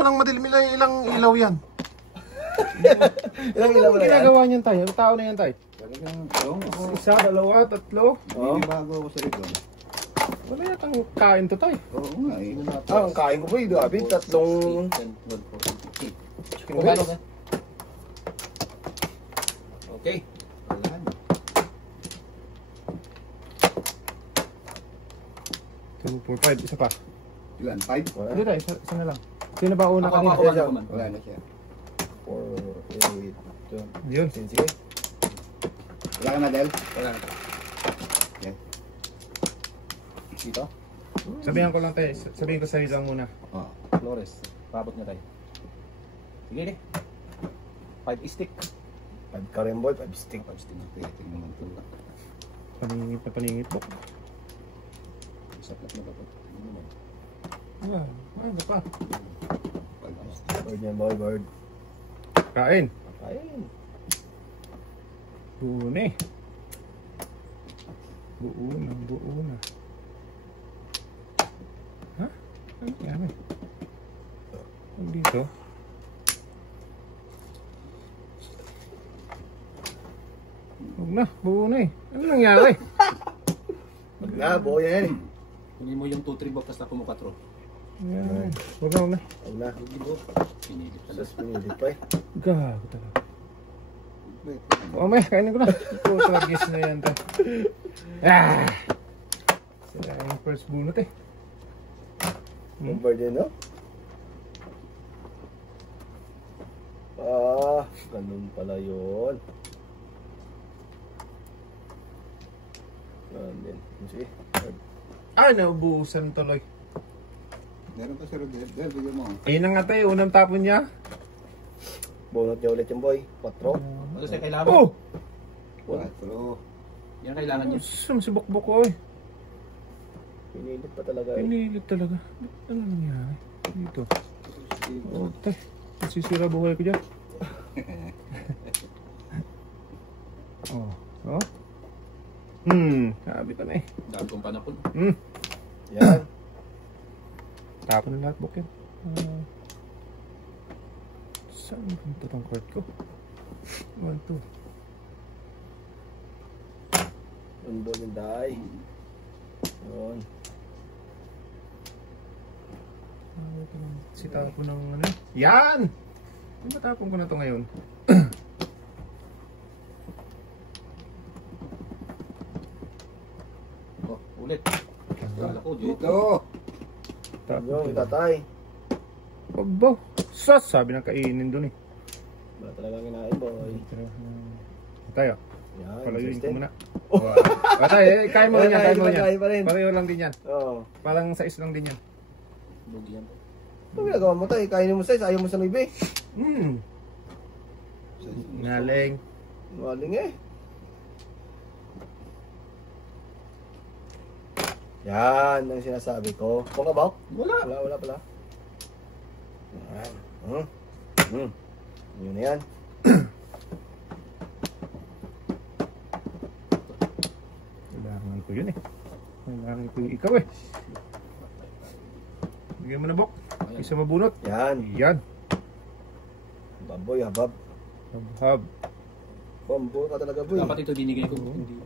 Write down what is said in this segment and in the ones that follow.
mo nang madilim, ilang ilaw yan? Ilang ilaw na yan? Ginagawa niyan tayo? Ang tao na yan tayo? Isa, dalawa, tatlo. Hindi bago ako sa rito. Wala yatang kain to tayo. Oo nga eh. Ang kain ko boy, David, tatlong... Okay. Ayan. 2, 4, 5, isa pa. Ilan? 5? Hindi tayo, isa na lang. Sino ba una kanina? Wala na siya. 4, 8, 2. Yun. Sige. Wala ka na, Del? Wala na. Okay. Dito? Sabihan ko lang tayo, sabihin ko sa'yo lang muna. Oo. Flores. Pabot na tayo. Sige, 5 stick. 5 karembol, 5 stick. 5 stick. Tingnan naman ito. Paningit na paningit po. Saplap na dapat. Ano pa? Bird yan, boy, bird. Kain. Kain. Buo na eh. Buo na. Ha? Ano yan eh? Dito? Huwag na, buo na eh. Ano nangyari? Wag na, buo yan eh. Kunin mo yung 2-3 box na kumo 4. Yan. Huwag na. Wag na. Pinilit pala. Sus, pinilit pa eh. Gago talaga. Oh, may, kainin ko na. Ito tragis na yan. Sila yung first bunot eh. Bird yan, no? Ganun pala yun. Ganun din. Sige. Ay, naubusan tuloy. Meron pa si Rodel. Del, bigyan mo. Ayun na nga tayo, unang tapon niya. Bunot niya ulit yung boy. 4. Ano sa'yo kailangan? Oh! 4. Yan kailangan niya. Sumisibok-bok ko eh. Pinilit pa talaga eh. Pinilit talaga. Ano nangyari? Dito. Oh, tay. Nasisira buhay ko dyan. Oh. Sabi ko na eh. Dami kong panapon. Yan. Tapon na lahat bukin. Saan punta tong court ko? 1, 2. Undo yung dahi. Yun. Sitaw ko ng ano. Yan! Matapon ko na to ngayon. Oh, ulit. Kala ko Dito. Yun, tatay. Aba, sus! Sabi ng kainin dun eh. Wala talagang kinain, boy. Tayo. Yan. Palayuin ko 16. muna. Patay, kain mo rin yan. Kain mo rin yan. Kain pa rin. Pareho lang din yan. Oo. Parang sais lang din yan. Lugi yan. Ito ginagawa mo tayo. Kainin mo size. Ayaw mo sa nuibe. Ngaling. Maling eh. Yan ang sinasabi ko. Kung ka ba? Wala pala. Yan. Yun na yan. Kailangan ko yun eh. Kailangan ko yung ikaw eh. Bigyan mo na bok. Isa mabunot. Yan. Yan. Baboy, habab. Hab. Bambo ka talaga, boy. Dapat ito dinigay ko. Hindi.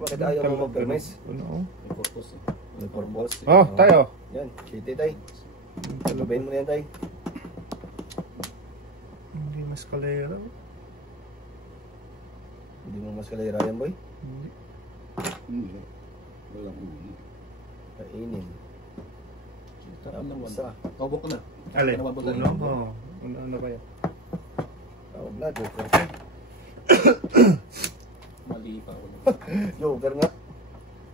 Bakit ayaw mo mag-permis? Ano? May purpose eh. May purpose. Oh, tayo. Yan. Chiti, tay. Talubayin mo na yan, tay. Hindi mas kalera. Hindi mo mas kalira yan, boy. Hindi. Walang uli. Kainin. Tapos lang Isa. Tawag ko na. Alin? Ano ba ba Uno? Oo. Ano ba yan? Tawag na, joker. Mali pa ako. Joker nga.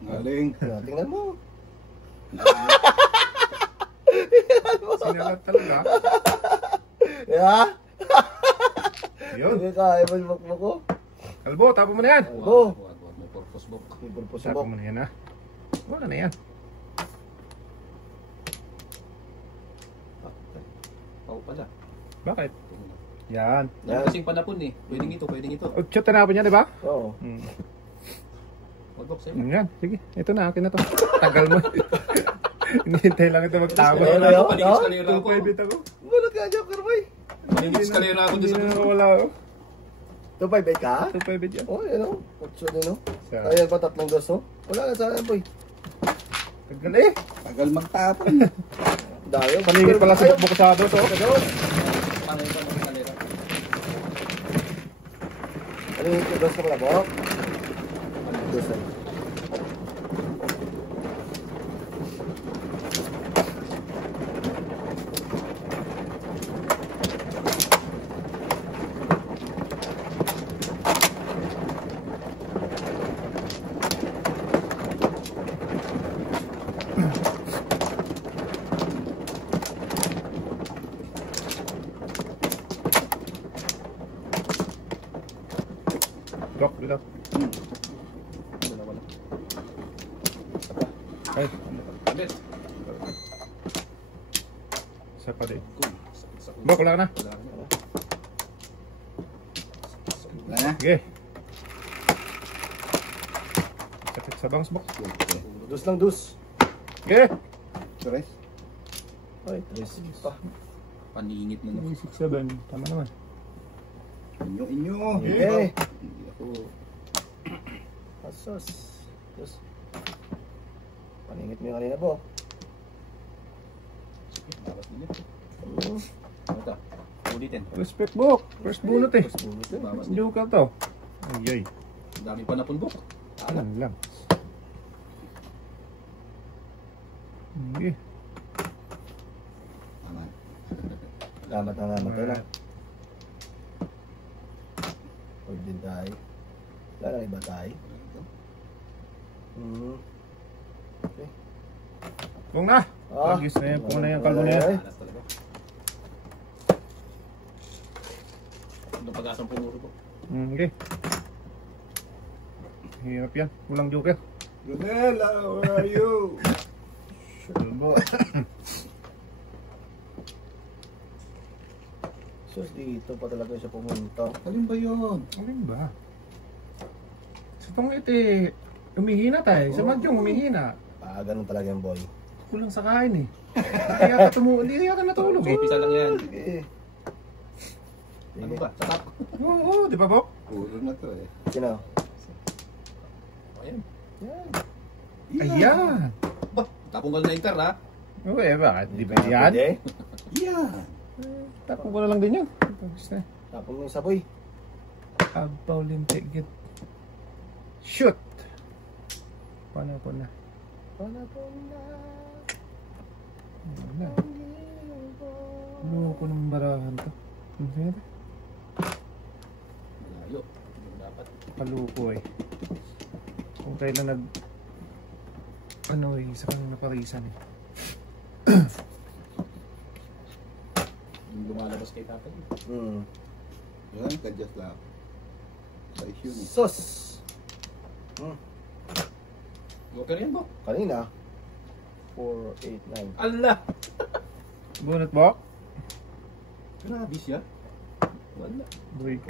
Galing. Tingnan mo. Sinalat talaga. Yeah? Yun. Hindi kaya mo yung bakbo ko. Kalbo, tapo mo na yan. Go. May purpose book. May purpose Tapo mo. mo na yan ha. Wala na yan. Pau pala. Bakit? Yan. Yan. Kasing panapon eh. Pwedeng ito, pwedeng ito. Oh, shot na niya, di ba? Oo. Wag box sa'yo. Yan. Sige. Ito na. Akin na to. Tagal mo. Hinihintay lang ito magtama. Ano yun? Paligid eskalera ako. 2.5 ako. Bunot ka, Joker boy. Paligid eskalera ako Hindi doon na sa nakawala ako. 2.5 ka? 2.5 yan. Oh, yan o. 8 din o. Sa- Kaya pa tatlong dos o. Wala na sa akin boy. Tagal eh. Tagal magtapon. Dayo. Paningit pala sa bukasado to. pangay pa ng eskalera. Ano yung dos ka pala, Bok? Dos na. Dok, dito. Wala. Ay, Abet. isa pa din. Sakit sa ulo. Bok, wala ka na. Wala na. Wala na. Sige. Sakit sa bangs, Bok. Dos lang dos. Sige. Tres. Ay, 3 pa. Paningit na no. 6-7. Tama naman. Inyo. Okay. Hindi ako. Asos. Dos. Paningit mo yung kanina, Bok. Sige, bawas din ito. Hmm. Ano ito? Ulitin. Respect, Bok. First bunot eh. Tapos bunot yun. Bawas din. Joker to. Ay, ay. Ang dami pa napunbok. Alam lang. Sige. Tama. Salamat na naman tayo lang. Huwag din tayo. Wala na iba tayo. Okay. Kung na. Ah. Pagis na yan. Kung na yan. Kalmo na yan. Alas talaga. Ano pag-asang pumuro ko? Okay. Hirap yan. Walang Joker. Lunella, where are you? Sure mo. So, dito pa talaga siya pumunta. Alin ba yun? Alin ba? Sa tungit eh. Umihina tayo. Sa madyong umihina. Ah, ganun talaga yung boy. Kulang sa kain eh. Hindi yata natulog eh. Umpisa lang yan. Sige. Ano ba? Sarap. Oo, di ba, Bok? Puro na to eh. Sino? Ayan. Yan. Ayan. Ba, tapong ka na inter ha? Oo eh, bakit? Di ba yan? Pwede. Yan. Tapos ko na lang din yan. Tapos na. Tapos mo yung saboy. Abaw lintigit. Shoot! Paano ko na? Wala po na. Wala. Loko ng barahan to. Ano yan? Malayo. Hindi mo dapat. Paluko eh. Kung kailan nag... Ano eh, isa kang naparisan eh. Yung lumalabas kay tatay. Yan, kadyas lang. Sa issue ni. Sos! Joker yan ba? Kanina. 4, 8, 9. Allah! Bunot, Bok? Grabe siya. Wala. Break.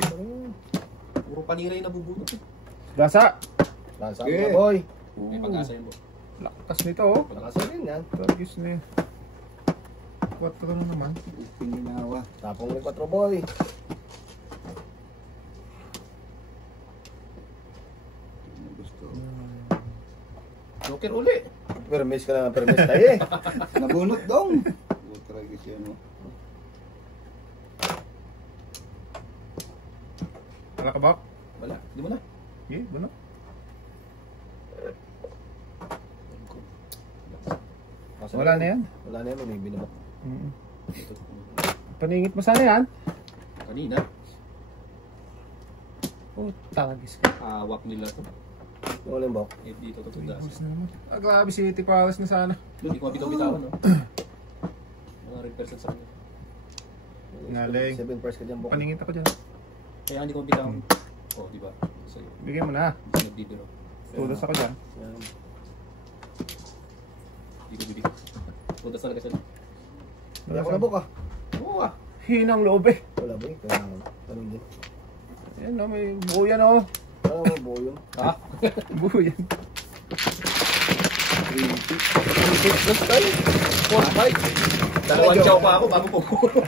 Puro paniray na bubunot eh. Gasa! Lansa Okay. mo boy. May pag-asa yan mo. Lakas nito oh. Lakas rin yan. Targis na yun. 4 na naman. Uping ginawa. Tapong may 4 boy. Ano gusto? Joker uli. Permis ka na, permis tayo eh. Nabunot dong. Putra kasi ano. Wala ka, Bok? Wala. Hindi mo na. Okay, bunot. Wala na yan. Wala na yan, may binabak. Paningit mo sana yan. Kanina. Oh, targis ka. Hawak nila to. Wala yung bok. Eh, dito to Tapos tugas. na naman. Ah, grabe si Tipawas na sana. Doon, di ko mabitaw-bitawan no? Mga red person sa kanya. Naling. 7 price ka dyan bok. Paningit ako dyan. Kaya hindi ko mabitaw. Oh, di ba? Sa'yo. Bigyan mo na. Hindi siya nagbibiro. Tulos ako dyan. Yan. Hindi ko bibigyan. Tudas talaga siya. Wala ko na bok ah. Oo ah. Hinang loob eh. Wala boy. Kailangan. Ganun din. Ayan o, may buo yan o. Wala mo buo yun. Ha? Buo yan. Plus tayo. 4-5. Dalawang chow pa ako bago po.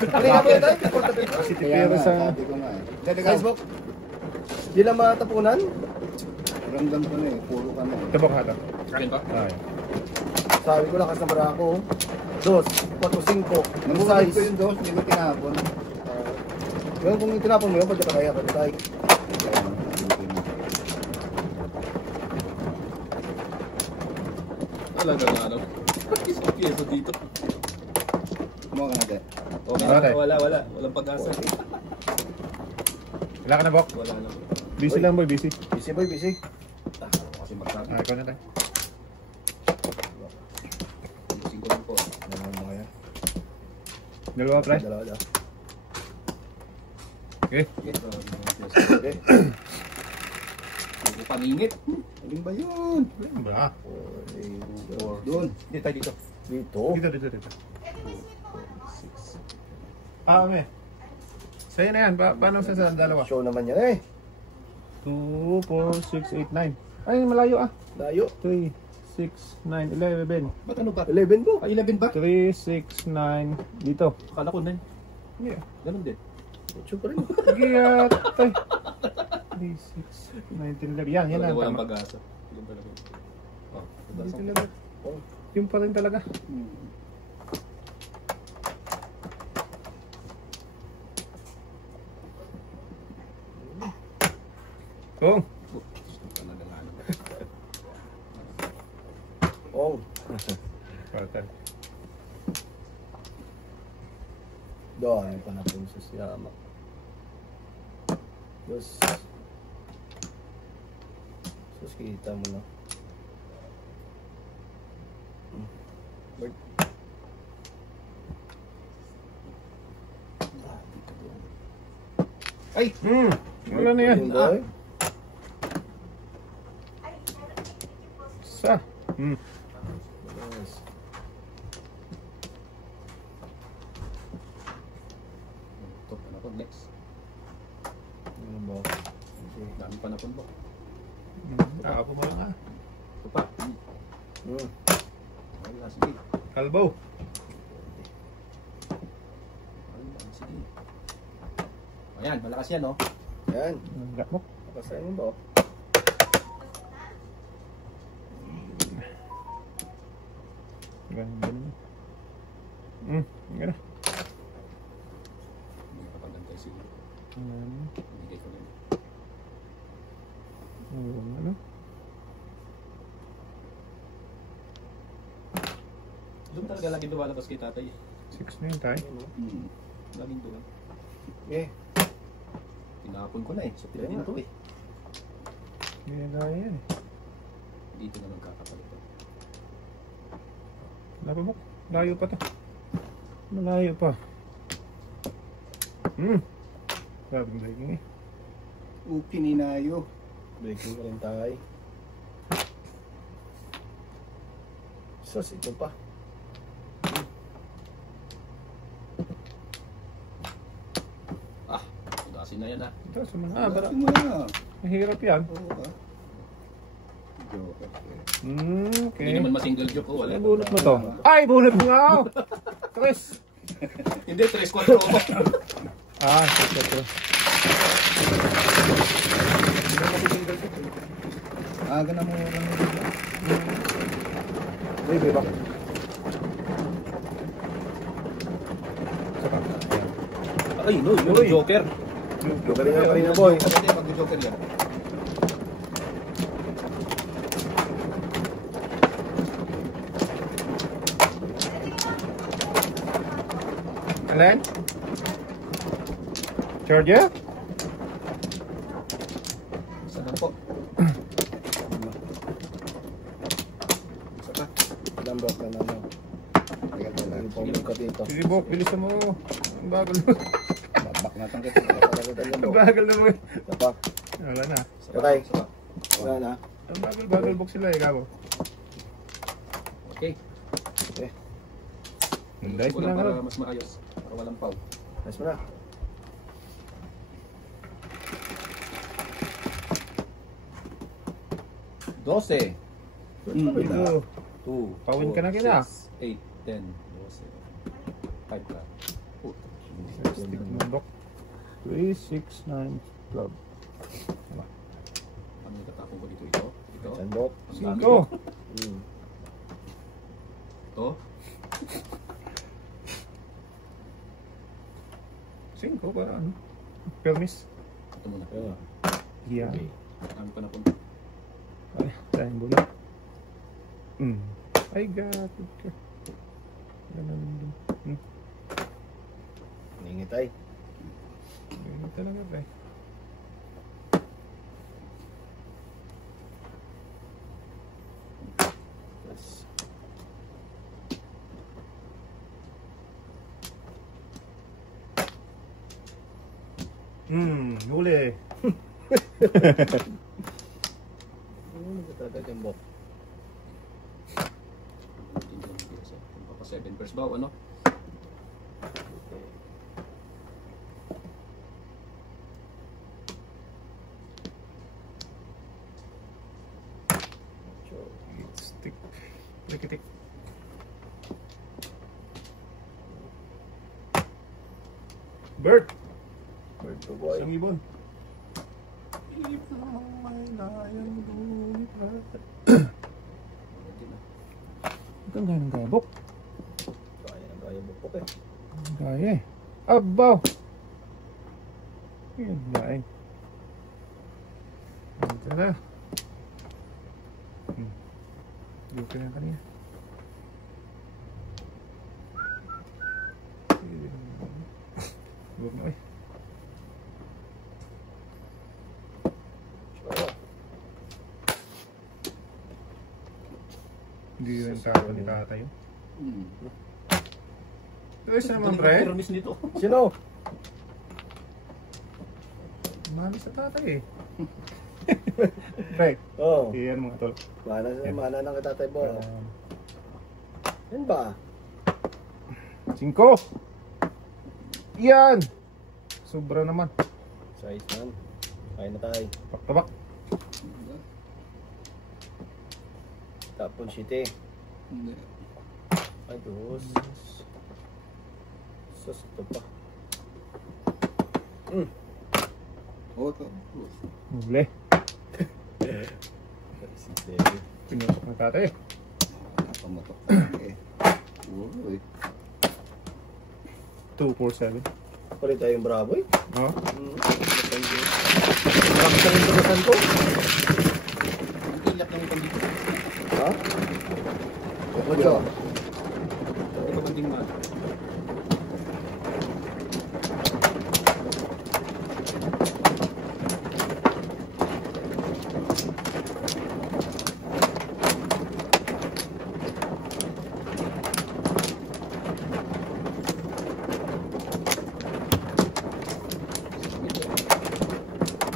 Halika mo tayo. Kaya Pero nga, sa... sabi ko nga eh. Size box. Di lang matapunan. Ramdam ko na eh, puro ka na eh. Tabok hata. Kain pa? Ay. Sabi ko lang kasama ako. 2, 4, 5. Namulat Size. ko yung dos, hindi ko tinapon. Ngayon kung tinapon mo yun, pwede pa kaya ka tayo. Kaya nga, sabi ko. Talaga na ano. Isang pieso dito. Kumuha ka na de. Okay, Okay. wala. Walang pag-asa. Wala ka na, Bok? Wala na. Busy lang, boy. Busy. Busy boy, busy. Kasi magsabi. Ah, ikaw na tayo. Ising ko lang po. Ano mo kaya? Dalawa, pre. Dalawa daw. Okay. Okay. Hindi pangingit. Alin ba yun? Ba? 4, 8, Doon. Dito tayo dito. dito. Dito. Ah, me. Sa'yo na yan. Paano sa dalawa? Show naman yan eh. 2, 4, 6, 8, 9. Ay, malayo ah. Layo. 3, 6, 9, 11. Ba't ano ba? 11 po. Ah, 11 ba? 3, 6, 9. Dito. Akala ko 9. Yeah. Ganun din. 8 pa rin. Giyat. 3, 6, 9, 10, 11. Yan Talaga lang. walang Tama. pag-asa. Yun talaga. Oh, Dito pag-asa. lang. Yung pa rin talaga. Oh. Talaga na ano. Oh. Patal. Doon pa natin sa siyama. Sus. Sus, kita mo na. Bert. Ay! Wala na yan. Yun daw eh. Sa. Yes. Ito, panapon. Next. Ano ba? Okay. Dami panapon po. Ako mo lang ah. Ito pa. Wala, sige. Kalbo. Wala, sige. Ayan, malakas yan, no? Yan. Gat mo. Nakasayin mo ba? Ganun. Gana. Hindi ka pagantay siguro. Bigay ko rin. Ano? Doon talaga laging lumalabas kay tatay. 6 na yun tayo. Laging doon. Okay. Tinapon ko na eh. So, pinadin to eh. Hindi na yan eh. Dito na magkakapalitan. Wala pa mo. Layo pa to. Malayo pa. Grabe ng breaking eh. Pininayo. Breaking ka rin tayo. Sus, ito pa. Ah, udasin na yan ah. Ito, sumana. Ah, para Mo na. mahirap yan. Oo ba? Joker. Hindi Okay. naman ma-single joke ko. Wala. Ay, bunot mo to. Ay, bunot mo nga ako. Chris. Hindi, 3-4 ko. Ah, ito. Aga na mo lang. Baby, bak. Saka. Ay, no, yung Uy. joker. Joker yan pa rin na boy. Hindi, mag-joker yan. Alin? Georgia? Isa lang po. Isa pa. Lambot na naman. Lagi pong ka dito. Sige, Bok, bilisan mo. Ang bagal mo. Babak na tang kita. Ang bagal na mo. Tapak. Wala na. Isa Patay. Isa pa. Wala na. Ang bagal, Bok sila eh, gago. Okay. Okay. Light Ito mo lang, para Rob. mas maayos. Para walang pau. Nice mo na. 2, Pawin ka na kita. 8, 10, 5 ka. Stick mo, Dok. 3, 6, 9, 12. Ano yung tatapon ko dito? Ito? Ito? Sandok. Ang dami 5. ko. Ito? 5 para ano? Permis. Ito muna. Yeah. Ano pa napunta? Ay, tayo bola. I got it. Ganun din. Ningit ay. Ganun talaga ba eh. Yes. Huli. Talaga jambok. Papa 7 pairs ba o ano? Stick. Likitik. Bird. Bird to boy. Isang ibon. May layang lumipat. Ang gaya ng gabok. Kaya bukok eh. Ang gaya eh. Abaw! Yan laing. Ito na. Dito na kanina. Huwag mo eh. Hindi rin tao ni tatay. Ito isa naman, pre. Permis nito. Sino? Mali sa tatay eh. Pre, Oh. iyan mga tol. Mana ng katatay mo. Yan ba? 5. Yan! Sobra naman. Size man. Kaya na tayo. Paktabak. Tapon city. Ay, dos. Sus, ito pa. Oh, ito. Huli. Si Debbie. Pinusok ng tatay eh. Pamatok. Eh. Uy. 2, 4, 7. Palit tayong bravo eh. Oh. Marami sa rin tugasan ko. Ang ilat ng itong dito. Ha? Ocho. Ito ba ding man?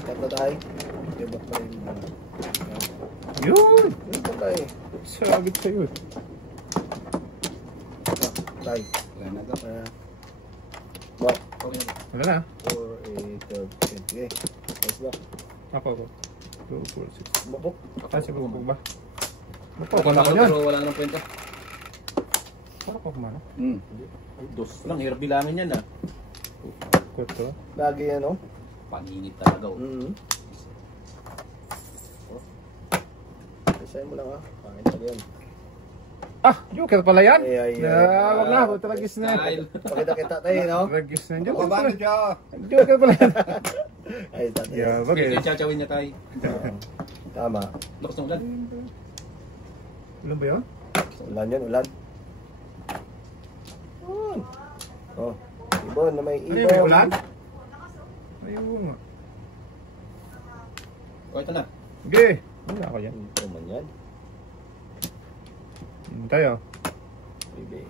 Tatlo tayo. Ibak pa rin. Yun! Yun pa tayo. Sabit sa'yo eh. Tayo. Wala na to. Bak. Okay. Wala na. 4, 8, 12, 10. Okay. Nice ba? Ako. 2, 4, 6. Bubok. Kasi bubog ba? Bukod Wala ako ko yan. pero wala nang kwenta. Para ko kumano. Ay, dos lang. Hirap bilangin yan ah. Kuto. Lagi yan oh. Paningit talaga oh. Isayin mo lang ha. Pangit na yan. Ah! Joker pala yan! Ay, Wag na. Tragis na. Style. Pakita kita tayo no? Tragis na. Joker Joker pala. ba siya? Joker pala yan. Ay, tatay. Yeah, wag Okay, eh. chachawin niya tayo. Tama. Lakas ng ulan. Ulan ba yun? Ulan yan, ulan. Oh. Ibon na may Ano ibon. yun? May ulan? Ayun nga. O, ito na. Sige. Wala ako yan. Ito man yan. Hintay oh. Bibi.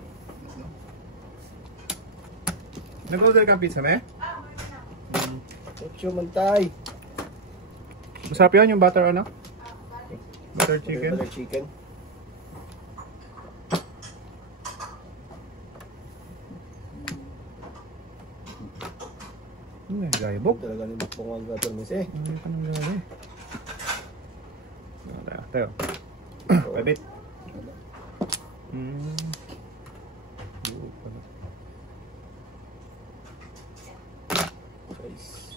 Nag-order ka pizza, me? Ocho man tayo. Masarap yun yung butter ano? Butter chicken. Butter chicken. Gaibok. Talaga ni Bukpong ang gatormis eh. Ano ka nang gawin? Tayo. Pabit. Oo pala. Guys.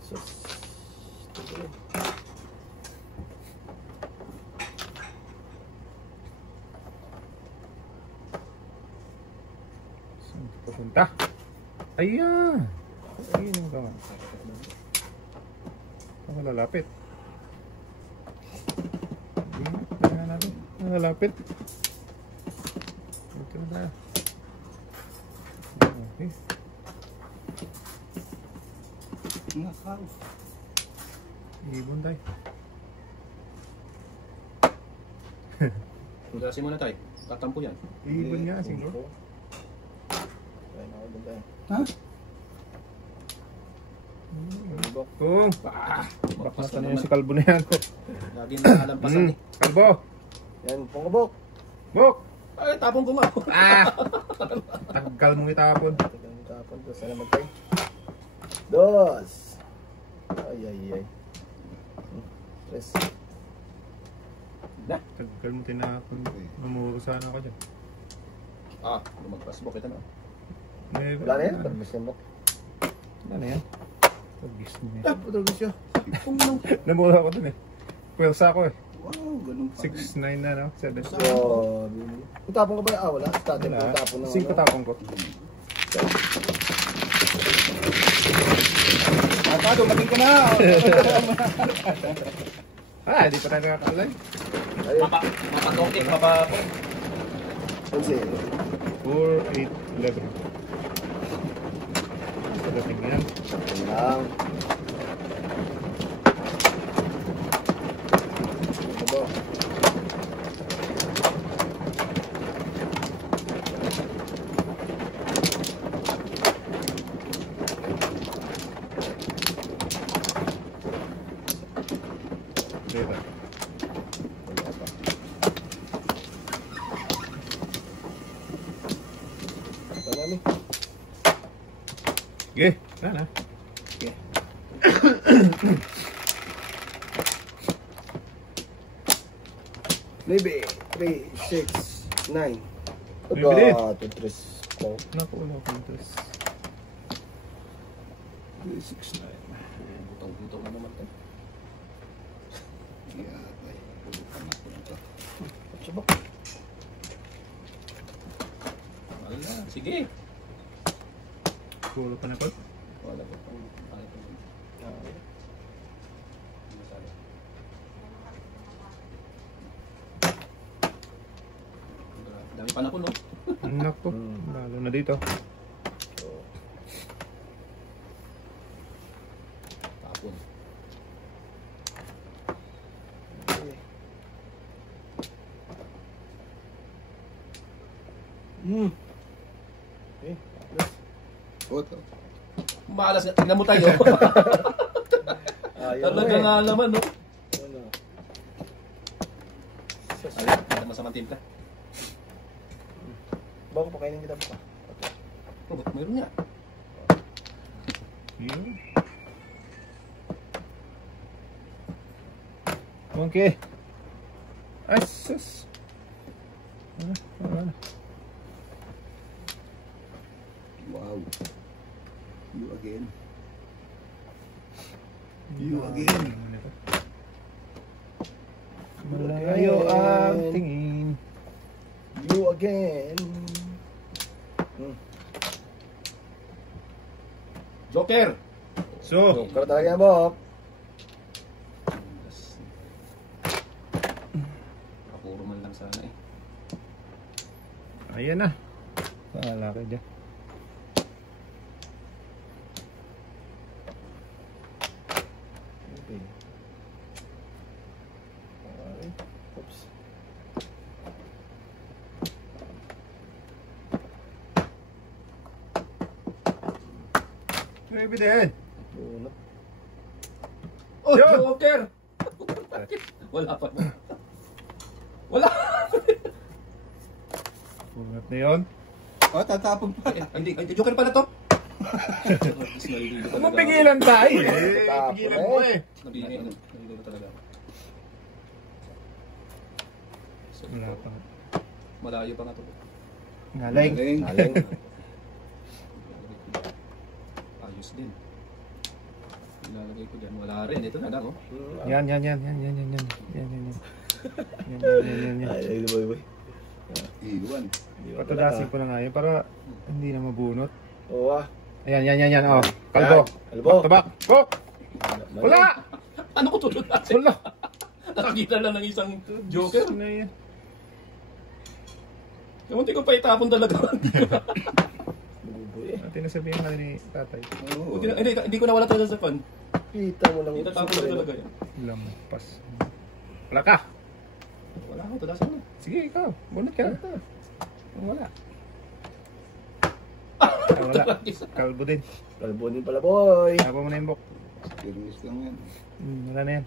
Sus. Tuloy. Saan papunta? Ayan! Ayun yung gawa. Ako lalapit. Ayan natin. Lalapit. Ito na tayo. Okay. Nakaw. Ibon tayo. Gasin mo na tayo. Tatampo yan. Ibon nga siguro. Kaya na ako dun tayo. Ha? Bok. Kung! Bak na tanong si Kalbo na yan. Laging nakalampasan eh. Kalbo! Yan, pungkabok. Bok! Ay, tapong ko nga. Tagal mong itapon. Tagal mo tapon. Dos. Salamat tayo. Dos. Ay, ay, ay. Tres. Tagal mo tinapon. Namuro sana ako dyan. Lumagpas mo. Kita na. Wala na yan. Pagmas yan, bok. Wala na yan. Tagis mo yan. Patagos siya. Namura ako dun eh. Pwelsa ako eh. Wow, ganun pa. 6'9 na no? 7. So, kung tapon ka ba? Wala. Starting Wala. kung tapon na. 5 tapong ko. Matado, mating ka na! Di pa tayo nakakalay. Ayun. Mapatokik, 11. 4, 8, 11. Sa dating yan. Ayun lang. Ito. Diba? Marami. Okay, sana. Maybe 3, 6, 9. Bibili. 2, 3, 4. Naku, wala akong interest. 3, 6, 9. Butong-butong na naman tayo. Sabak. Wala. Sige. Puro pa na ko. Wala ko. Dami pa na ko, no? Naku, lalo na dito. Tapon. Okay. Oto. Malas nga. Tingnan mo tayo. Talaga nga naman, no? Ano? Ay, hindi masamang timpla. Bago pa kainin kita pa. Oh, ba't mayroon nga? Yun. Okay. Asus. Wala na. Wow. You again. You again. Malayo ang tingin. You again. Joker! So, Karo talaga yan, Bok. Puro man lang sana eh. ayan na. Wala ka dyan. Okay. Alright. Oops. Maybe din. Bunot. Oh, Yun! Joker! Wala pa. Wala! Pungat na yun. Oh, tatapon pa. Hindi, Joker pala to. Huwag mapigilan tayo eh. Tapos Pigilan mo eh. Nabili talaga. Wala pa. Malayo pa nga to. Ngaling. Aling. Ayos din. Ilalagay ko dyan. Wala rin. Ito na lang, oh. Yan. Yan. Ay, boy. Iwan. Patadasin ko na nga yun para hindi na mabunot. Oo ah. Ayan. Oh. Kalbo. Kalbo. Tabak. Oh! Wala! Ano ko tulad natin? Wala! Nakakita lang ng isang joker. Na yan. Munti ko pa itapon talaga. Bubuy eh. Ate nasabihin ka ni tatay. Oo. Hindi ko nawala talaga sa pan. Kita mo lang. Itatapon ko talaga yan. Lampas. Wala ka! Wala ako, tadasan na. Sige, ikaw. Bunot ka. Wala. Wala. Kalbo din. Kalbo din pala, boy. Tapa mo na yung bok. Experience lang yan. Wala na yan.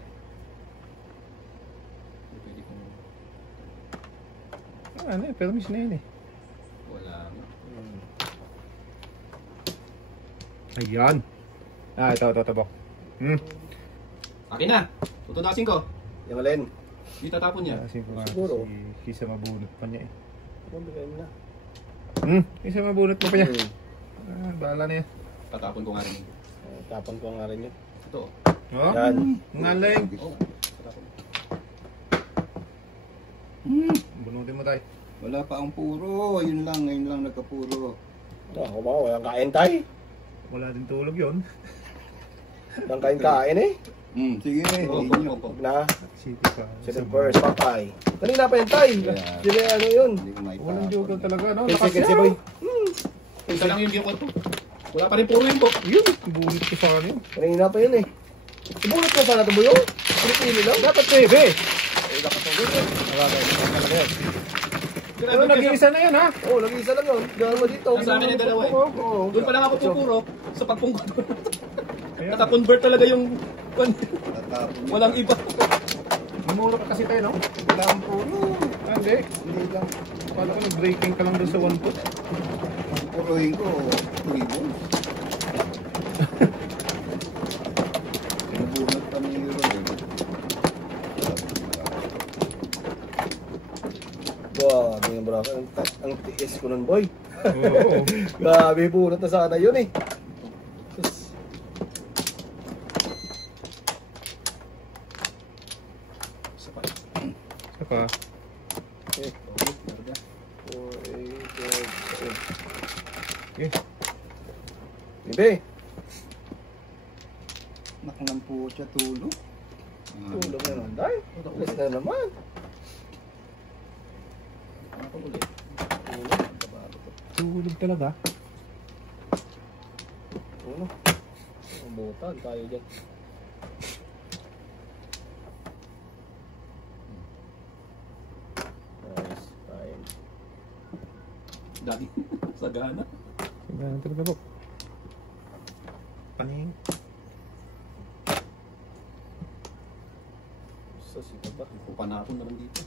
Pwede kong... Ano eh, permis na yun eh. Wala nga. Ayan. Ito, bok. Akin na! Tutudasin ko. Yung alin. Di tatapon niya. Kasi ko nga Siguro. si Kisa mabunot pa niya eh. Bigay mo na. Kisa mabunot pa niya. Bahala na yan. Tatapon ko nga rin. yun. Tapon ko nga rin yun. Ito. Oh, Yan. ngaling. Oh, tatapon. Bunutin mo tayo. Wala pa ang puro. Yun lang. Ngayon lang nagkapuro. Ako ba? Walang kain tayo. Wala din tulog yun. Walang kain eh. Sige. Oh, Hindi nyo. Huwag na. City pa. Sila first, papay. Kanina pa yung tay. Yeah. Sila ano yun. Hindi ko maitapon. Walang joker talaga, no? Kasi boy. Isa lang yung di ko. Wala pa rin puro yun po. Yun, bunot ko sa ano yun. Kanina pa yun eh. Subunot mo sana ito mo yun. Pilipili lang. Dapat pwede. Eh, nakatungkol yun. Wala tayo. Talaga yan. Pero nag-iisa na yan, ha? Oo, nag-iisa lang yun. Gawin mo dito. Sa amin yung dalawa eh. Oo. Doon pa lang ako pupuro sa pagpungkot ko. Kaya, Naka-convert talaga yung... Tatapon nyo. Walang iba. mamura ka kasi tayo, no? Wala ang puro. Hindi. Hindi lang. Paano ko nag-breaking ka lang doon sa 1 foot? Puruhin ko. Ibon. Pinabunot pa ni Ron. Wow, ganyan bro. Ang tiis ko nun, boy. Oo. Grabe, bunot na sana yun eh. Yes. Saka. Saka, Okay. 4, 8, 12, 8. eh, Bibi, Nakalang po siya tulog. tulog na naman tayo. Ulis na naman. Ako ulit. tulog talaga. Ano? Ang butan tayo dyan. Nice time. Dati. Sagana. Ganun talaga, bok. Paning. Sa sito ba? Pupanapon na lang dito.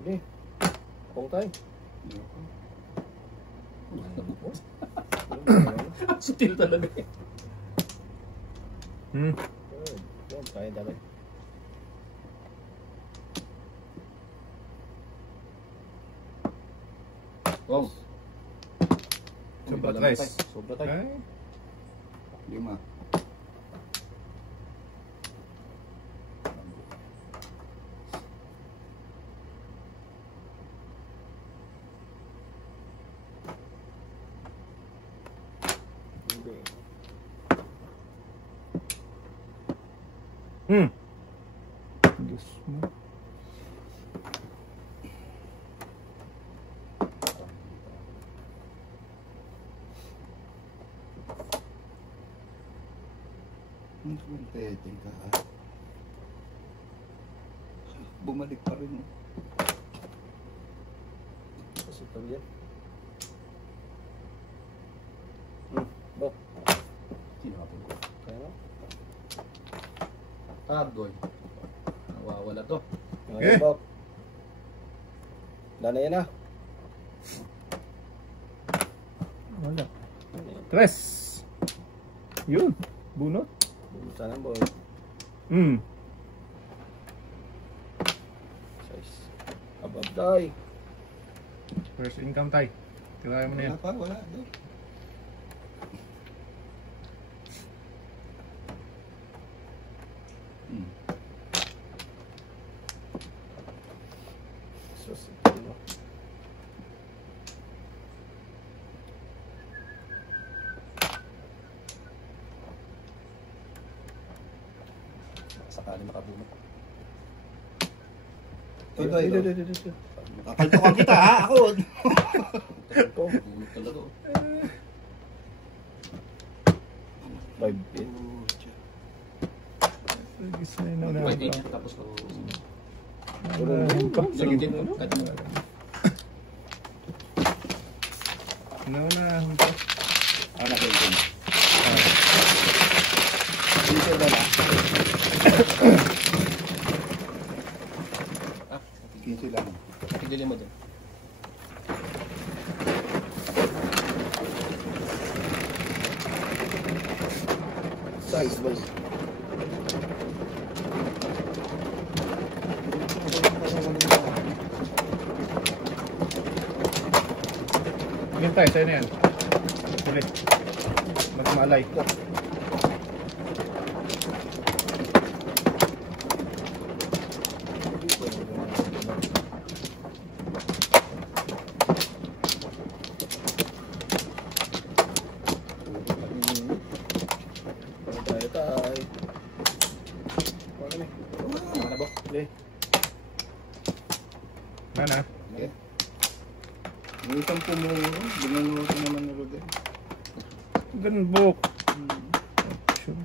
Hindi. Kung tayo. Sutil talaga eh. Hmm. Yan, kaya dami. Wow. Sobra May tres. balang tayo. Sobra tayo. Ay, 5. Hindi. Diyos mo. Ang pwede ka. Bumalik pa rin. Sa sito yan. Bok. Tinapon ko. Kaya nga. Agoy. Nawawala to. Okay, Bok. Wala na yan ah. Wala. Tres. Yun. Bunot. Sana boy. Tay. First income tayo. Tirayan mo na yan. Wala pa, wala. Doon. Sus. Sakali makabunot. Tuloy. Ito. Kapaltukan kita ha, ako. Ito. Bunot talaga. 5 pin. Isa na na. Pwede niya. Tapos ko. Sige. Sige. Kahit ano. Naunahan pa. Ano ko ito? Dito ba na? Dito lang. Tigilin mo doon. Size boy. Yan tayo, sa'yo na yan. Tuloy. Magmalay. Tay. Ano ba? Okay. Mana? May isang pumuro. Binanuro ko naman na Rodel. Ganbok. Sure.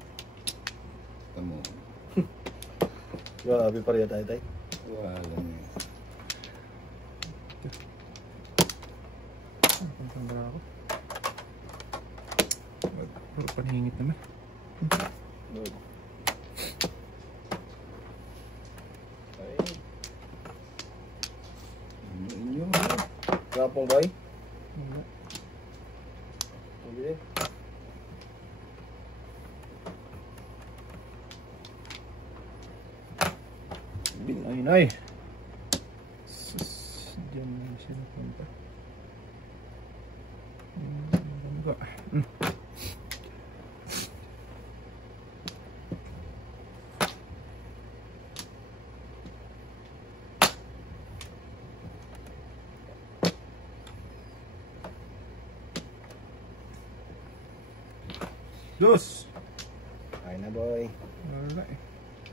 Tamo. Grabe pa rin tayo, tay. Wala niya. Ang tanda ako. Puro panhingit naman. Good. Ay. Inyo. Kapong boy. Wala. Pwede. Binay-nay. Sus. Diyan na siya napunta. Bangga. Dos. Ay na boy. Wala eh.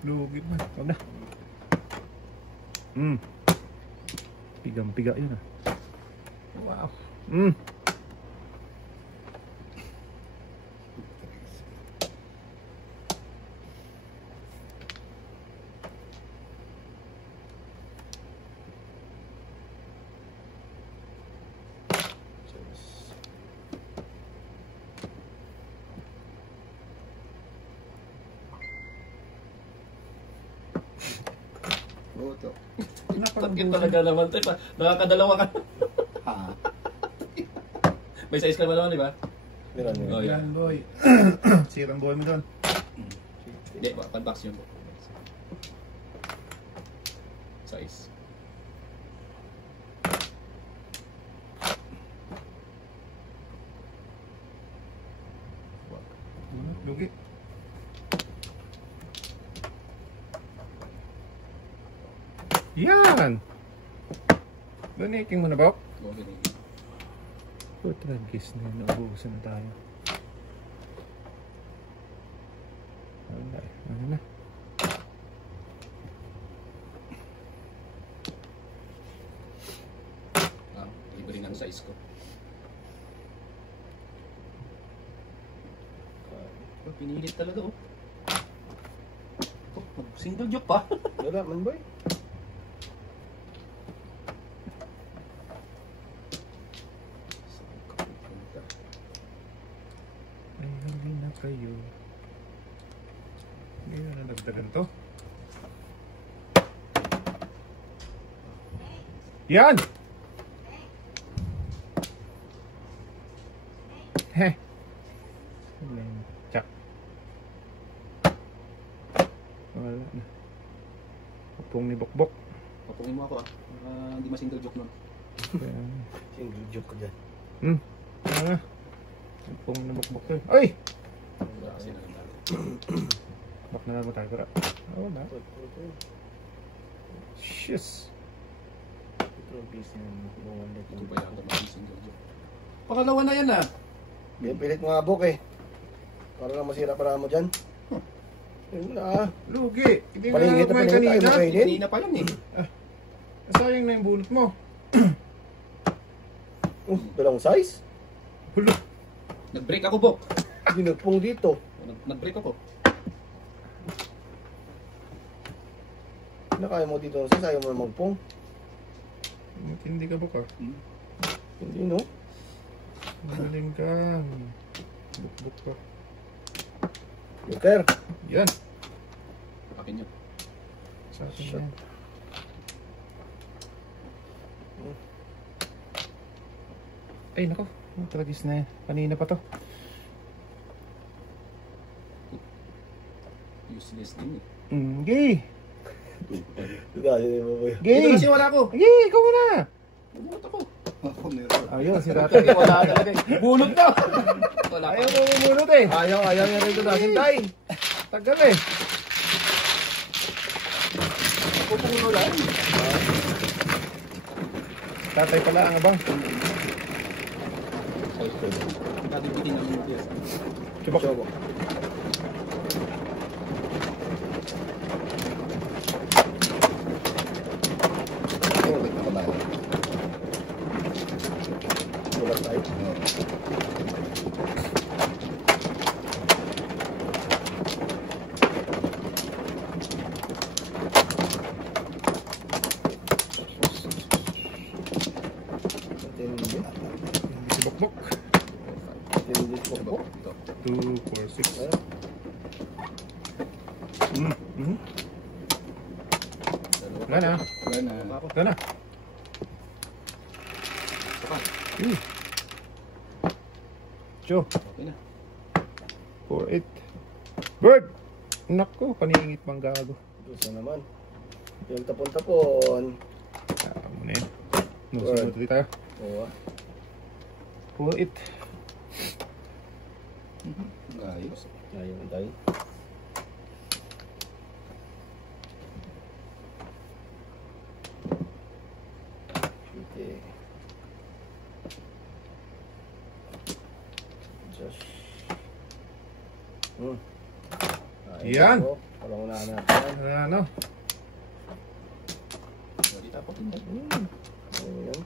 Lugi man. Huwag na. Pigang-piga yun ah. Wow. Boto. Takit talaga naman ito. Nakakadalawa ka. Ha? May size naman naman, di ba? Meron Oh, yun. yeah. Yan boy. Sirang boy mo doon. Hindi, pan-box yun po. Size. Lugi. Yan! Donating mo na ba? Okay. Putragis na yun. Naubusan na tayo. Wala eh. Ano na? Iba rin ang size ko. Pinilit talaga oh. Single joke pa. Wala man boy. Ay, hindi na kayo. Hindi na nagdagan to. Yan! Heh. Tsak. Wala na. Kapong ni Bokbok. Papungin mo ako ah. hindi ma-single joke nun. Single joke ko dyan. Ano nga? Pong nabukbok ko eh. Ay! Wala kasi nagandaan. Bak na naman tayo para. Oo na. Shis. Ito ba yan kung ma-single joke? Pangalawa na yan ah. Pilit mo nga buk eh. Para lang masira para mo dyan. Yun na. Lugi. Hindi mo Palingit na na kumain palingit tayo kanina. makainin. Kanina pa yun eh. Sayang na yung bunot mo. Dalawang size. Hulo. Nag-break ako, Bok. Ginagpong dito. Nag-break ako. Nakaya mo dito ng size. Ayaw mo na magpong. Hindi ka baka. Hindi no. Magaling ka. Buk-buk ka. Joker. Yan. Akin yun. Sa akin yan. Ay nako. Tragis na yan. Kanina pa to. Useless din eh. Gay. Dali mo ba yun? Gay. Dito kasi wala ako. Gay, ikaw muna. Bumulot ako. Ako meron. Ayun, si Tatay. Wala talaga. Bunot na. Wala Ayaw pa. mo bumunot eh. Ayaw niya rin ito natin tayo. Tagal eh. Pupuno lang. Tatay pala ang abang. Nadibitin namin yung piyasa. Kibak. Bulat tayo. Kibak-bak. Hindi po. 2, 4, 6. Wala na. Wala na. Wala na. Joe. Okay na. 4, 8. Bird! Naku, paningit mang gago. Gusto naman. Yung tapon-tapon. Muna yun. No, sunod ulit tayo. Oo. 4, 8. Ayos. Ayaw na tayo. Okay. Just. Yan. Parang unahan natin. Ano? Hindi tapos. Ayan.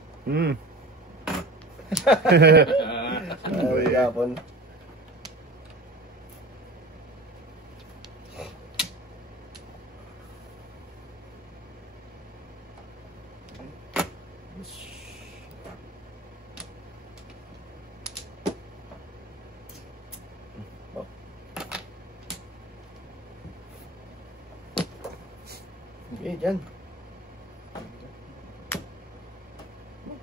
Ay, Yapon. Okay, dyan.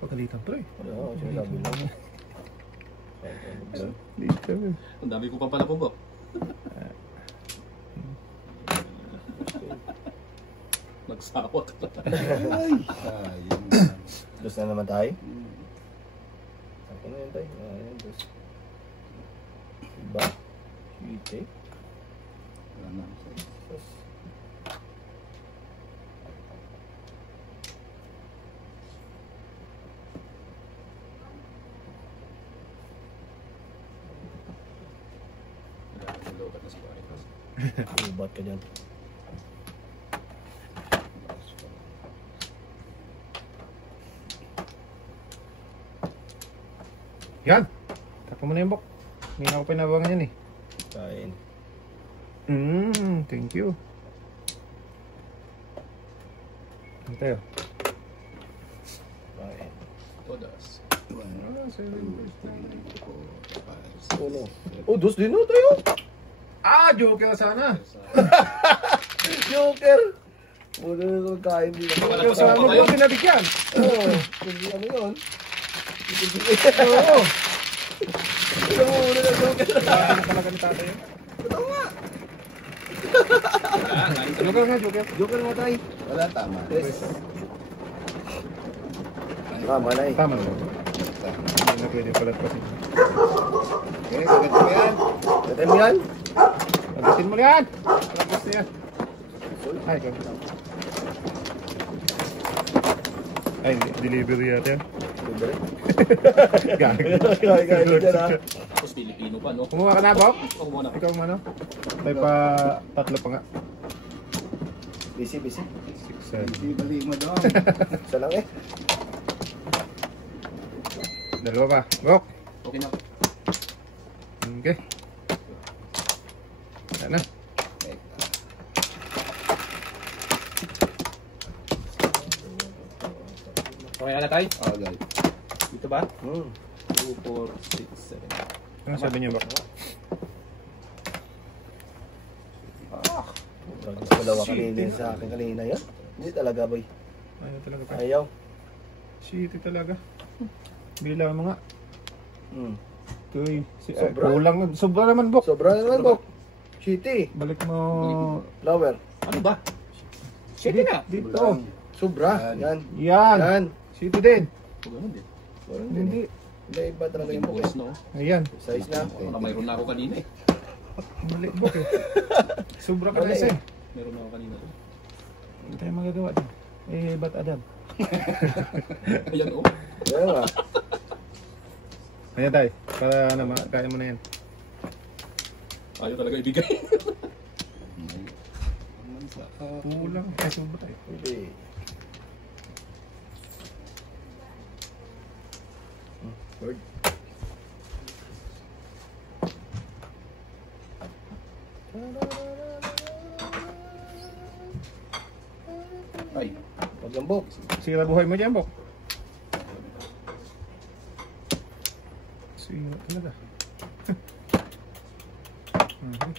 pagalitan pre. Oo, sinasabi lang. Dito. Ang dami ko pa pala, Bok. Nagsapot. Ay, sayang. Dos na naman tayo. Ako na yun tayo. Ayan, dos. Iba. Okay. Wala na. Dos. Nalobat na si Paritas. Ubat ka dyan. Yan. Taka mo na yung bok. Hindi na ako pinabangan yan eh. Kain. Thank you. Ano tayo? Kain. Todas. Uno. Oh, dos din na tayo. Ah, joker sana. Joker. Muna na naman kain din. Joker sana mo yung binabigyan. Oo. Hindi ano yun. Oo. Muna na joker. Ano talaga ni tatay yun? Joker nga, joker. Joker mo tayo. Wala, tama. Yes. Tama na eh. Tama na. Hindi na pwede palat pa. Okay, sagat mo yan. Gatay mo yan? Agatin mo yan! Tapos na yan. Ay, kami. Ay, delivery yata yan. Libre. Gag. Kaya dyan ha. Tapos Pilipino pa, no? Kumuha ka na, Bob? Ako muna. Ikaw ano? Tayo pa tatlo pa nga. Busy. 6, 7. Hindi bali mo doon. Isa lang eh. Dalawa pa. Bok! Okay na. Okay. Yan na. Okay na tayo? Okay. Dito ba? 2, Hmm. 4, 6, 7. Ano sabi niyo, Bok? Dalawa kanina sa akin kanina yan. Hindi talaga boy. Ayaw talaga pa. Ayaw. Shitty talaga. Bilang mo nga. Hmm. Tuy. Sobra. Kulang. Sobra naman, Bok. Sobra naman Bok. Shitty. Balik mo. Flower. Ano ba? Sige na. Dito. Sobra. Yan. Yan. Yan. Shitty din. Ganun din. Walang din. Hindi. Hindi iba talaga yung Bok. Boys, no? Ayan. Size na. Baka mayroon na ako kanina eh. Mali, Bok eh. Sobra ka Mali na isa. eh. Meron na ako kanina. Hindi tayo magagawa din. Eh, ba't Adam? Ayan, oh. Kaya nga. Ayan tayo. Para naman, kaya mo na yan. Ayaw talaga ibigay. Kulang. Ay, sobra tayo. Hindi. Word. Ay. Wag ang Bok. Sira buhay mo dyan, Bok. Sira talaga. Mhm.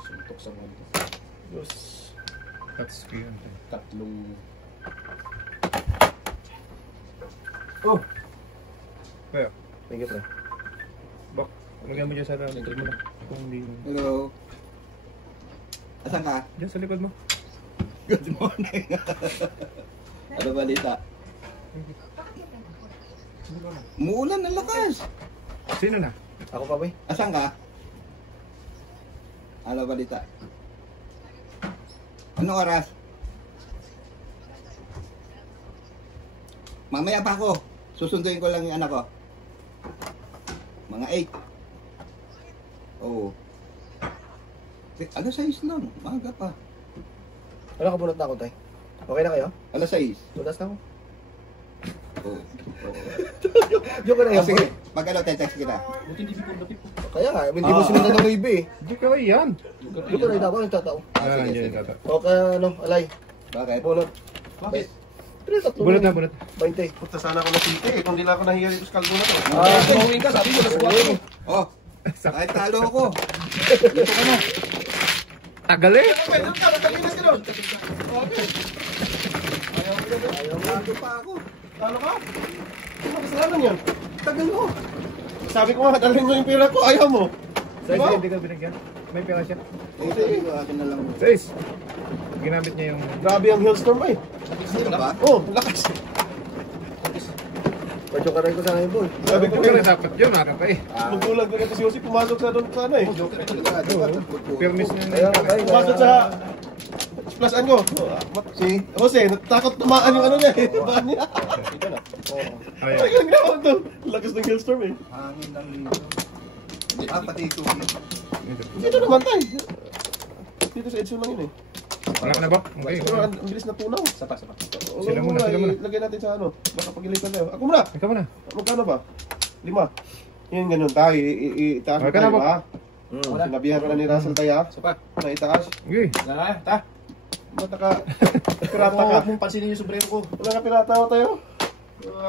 Suntok sa mga dito. Diyos. That's good. Tatlong... Oh! Kaya, Thank you, pre. Bok, lagyan mo dyan sa likod mo na. Kung hindi mo. Hello. Asan ka? Dyan sa likod mo. Good morning. Ano balita? Umuulan ng lakas. Sino na? Ako pa boy. Asan ka? Ano balita? Anong oras? Mamaya pa ako. Susunduin ko lang yung anak ko. Mga 8. Oo. Alas 6 lang. Maga pa. Wala ka bunot na ako, tay. Okay na kayo? Alas 6. Tutas na ako. Oo. Joke na yan, Sige. boy. Pag ano, text kita. Buti hindi bipon na pipon. Kaya nga, hindi mo sinundan ng iba eh. Hindi ka yan. Joke na ako, nagtatao. Ah, sige, sige. Okay, ano, alay. Bakit? Bunot. Bakit? Pero tatlo. Bunot na, bunot. 20. Punta sana ako na site eh. Kung di lang ako nahiya dito sa kalbo na to. Ah, Tumawin ka, sabi mo, alas 4. Oh, kahit talo ako. Dito ka na. Tagal eh. Pwede ka, magkakinas ka doon. Ayaw pa ako. Talo ka? Ano kasalanan yan? Tagal mo. Sabi ko nga, dalhin mo yung pera ko, ayaw mo. Size Diba? hindi ka binigyan. May pera siya. Eh, sabi ko, akin na lang. Size. Ginamit niya yung... Grabe ang hailstorm eh. Sino ba? Oh, lakas. Pajoke rin ko sana yung boy. Sabi ko Pero nga, dapat yun, nakaka pa eh. magulang ko kasi si Jose, pumasok sa doon sana eh. Permis na Kaya nga, tay. Pumasok sa plusan ko. Si Jose, natakot tumaan yung ano niya eh. Tumaan niya. Ayan. Ay, ang ginawa to. Lakas ng hailstorm eh. Hangin lang dito. Ah, pati ito. Dito naman tayo. Dito sa Edson lang yun eh. Wala ka na ba? Okay. Pero ang bilis na punaw. Sapa. Sila muna, sila muna. Lagyan natin sa ano. Baka pagilitan tayo. Ako muna. Ikaw mo na. Magkano ba? 5. Yan ganun tayo. Itaas Okay tayo na ba? ba? Hmm. Sinabihan ko na ni Russell tayo. Sapa. Na itaas. Okay. Ta. Mata ka. Pirata ka. Huwag mong pansinin yung sombrero ko. Wala ka pirata ko tayo.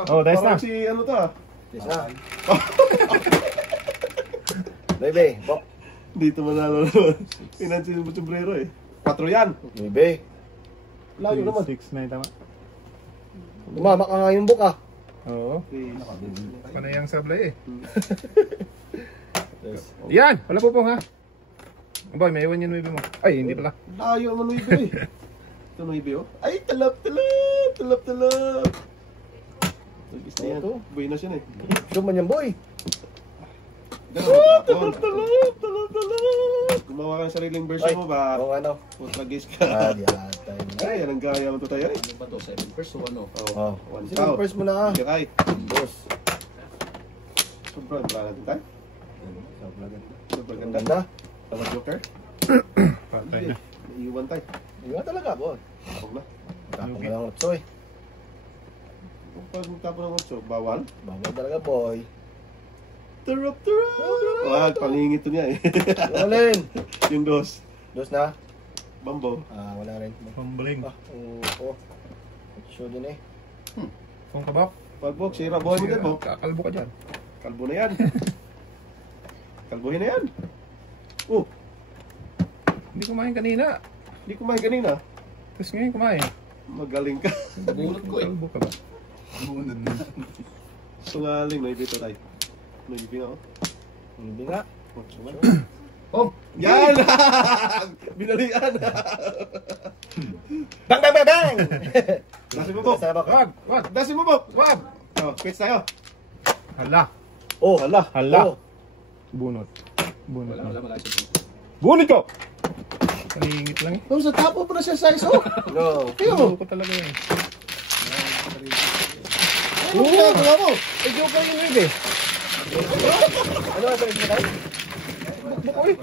Oh, dahil Parang na. si ano to ah. Yes na. Bebe, Bok. Dito manalo naman. Pinansin mo sombrero eh. 4 yan. Bebe. Layo naman. 6 na yung tama. Umama ka nga yung Bok ah. Oo. Okay. Panayang sablay eh. Yan! Wala po ha. Boy, may iwan yung 9 mo. Ay, hindi pala. Layo naman 9 eh. Ito 9 oh. Ay, talap. Tagis na yan. Ito. Buenas yun eh. Show man yan, boy. Talap. Gumawa ka ng sariling version mo ba? Oo, ano? Putragis ka. di ata. Ay, anong gaya mo to tayo eh. Ano ba to? 7 first o ano? Oh. One Sige, cow. first mo na ah. Ay, Boss. sobrang wala natin tayo. Sobrang ganda. Ganda. Tama Joker? Patay Hindi. na. Naiiwan tayo. Hindi nga talaga, boy. Huwag na. Tapos Okay. na ng utso eh. Pag magtapo ng otso, bawal. Bawal talaga, boy. Turap! Wag, pangingit to niya eh. Alin? Yung dos. Dos na? Bambo. Wala rin. Pambling. Oo. Show din eh. Kung kabak. Pagbok, sira buhay mo din mo. Kakalbo ka dyan. Kalbo na yan. Kalbuhin na yan. Oh, Hindi kumain kanina. hindi kumain kanina. Tapos ngayon kumain. Magaling ka. Bunot ko eh. Kalbo ka ba? Bunot na. Sungaling, may bito tayo. May bito ako. Hindi nga. Oh, yan! Binalian! Bang, bang, bang, bang! Dasin mo po. Sarap ako. Wag! Dasin mo po. Wag! Oh, quits tayo. Hala! Oh, hala. Hala. Oh. Bunot. Bunot. Wala siya. Bunot ko! Kalingit lang eh. Oh, sa tapo pa na siya size, oh. No. Kalbo ko talaga eh. Ano ginagawa mo? Eh, joker yun eh. Ano ba ito? Bukbuk ko eh.